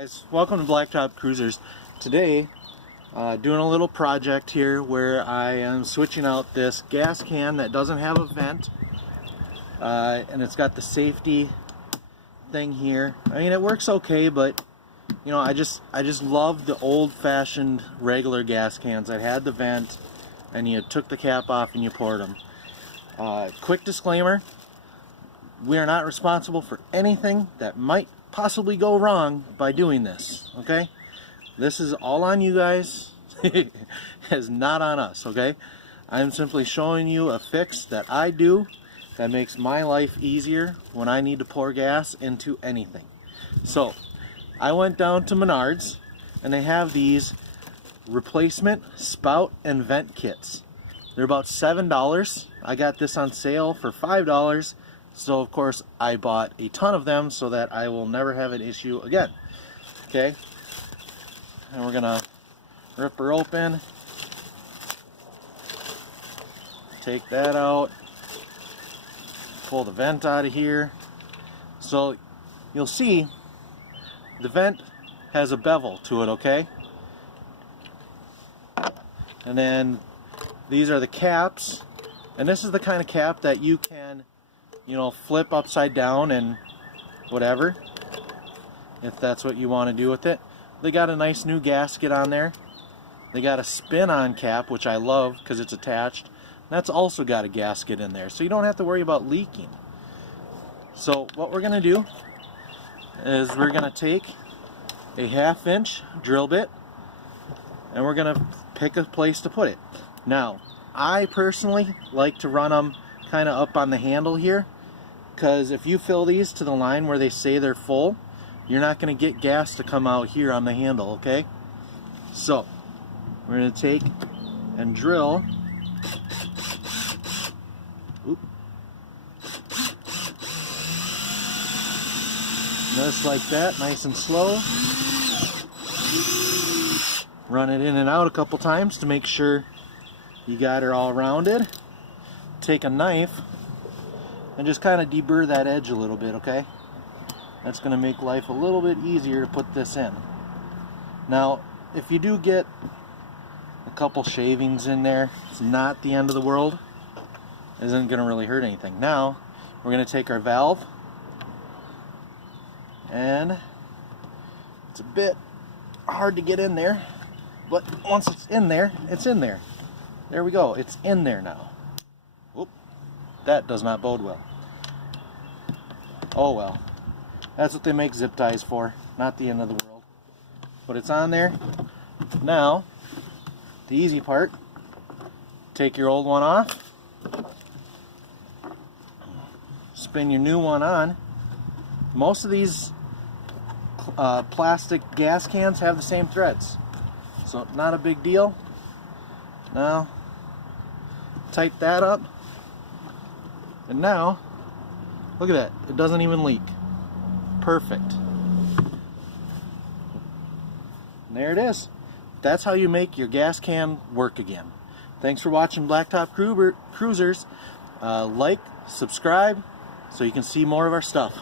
Guys, welcome to Blacktop Cruisers. Today, doing a little project here where I am switching out this gas can that doesn't have a vent, and it's got the safety thing here. I mean, it works okay, but you know, I just love the old-fashioned regular gas cans that had the vent, and you took the cap off and you poured them. Quick disclaimer: we are not responsible for anything that might possibly go wrong by doing this, okay? This is all on you guys. It's not on us, okay? I'm simply showing you a fix that I do that makes my life easier when I need to pour gas into anything. So I went down to Menards and they have these replacement spout and vent kits. They're about $7. I got this on sale for $5. So of course I bought a ton of them so that I will never have an issue again. Okay, and we're gonna rip her open, take that out, pull the vent out of here. So you'll see the vent has a bevel to it, okay? And then these are the caps, and this is the kind of cap that you can, you know, flip upside down and whatever, if that's what you want to do with it. They got a nice new gasket on there. They got a spin-on cap, which I love because it's attached. That's also got a gasket in there, so you don't have to worry about leaking. So what we're going to do is we're going to take a 1/2-inch drill bit and we're going to pick a place to put it. Now, I personally like to run them kind of up on the handle here, because if you fill these to the line where they say they're full, you're not going to get gas to come out here on the handle, okay? So we're going to take and drill. Oop. Just like that, nice and slow. Run it in and out a couple times to make sure you got her all rounded. Take a knife and just kind of deburr that edge a little bit, okay? That's going to make life a little bit easier to put this in. Now, if you do get a couple shavings in there, it's not the end of the world. It isn't going to really hurt anything. Now, we're going to take our valve, and it's a bit hard to get in there, but once it's in there, it's in there. There we go, it's in there now. Oop, that does not bode well. Oh well, that's what they make zip ties for, not the end of the world. But it's on there. Now, the easy part, take your old one off, spin your new one on. Most of these plastic gas cans have the same threads, so not a big deal. Now, tighten that up, and now, look at that, it doesn't even leak. Perfect. And there it is. That's how you make your gas can work again. Thanks for watching Blacktop Cruisers. Like, subscribe, so you can see more of our stuff.